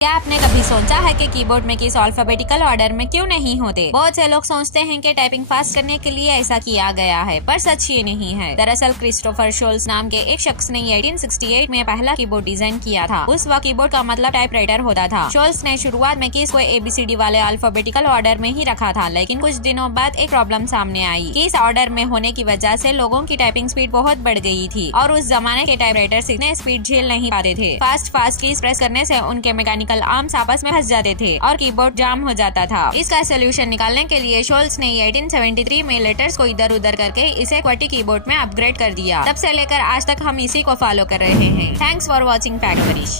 क्या आपने कभी सोचा है कि कीबोर्ड में कीज अल्फाबेटिकल ऑर्डर में क्यों नहीं होते? बहुत से लोग सोचते हैं कि टाइपिंग फास्ट करने के लिए ऐसा किया गया है, पर सच ये नहीं है। दरअसल क्रिस्टोफर शोल्स नाम के एक शख्स ने 1868 में पहला कीबोर्ड डिजाइन किया था। उस वक्त कीबोर्ड का मतलब टाइपराइटर होता था। शोल्स ने शुरुआत में कीज को ABCD वाले अल्फाबेटिकल ऑर्डर में ही रखा था, लेकिन कुछ दिनों बाद एक प्रॉब्लम सामने आई। कीज ऑर्डर में होने की वजह से लोगों की टाइपिंग स्पीड बहुत बढ़ गई थी और उस जमाने के टाइपराइटर इतने स्पीड झेल नहीं पाते थे। फास्ट कीज प्रेस करने से उनके मैकेनिकल आर्म्स आपस में फंस जाते थे और कीबोर्ड जाम हो जाता था। इसका सोल्यूशन निकालने के लिए शोल्स ने 1873 में लेटर्स को इधर उधर करके इसे QWERTY कीबोर्ड में अपग्रेड कर दिया। तब से लेकर आज तक हम इसी को फॉलो कर रहे हैं। Thanks for watching fact फरिश।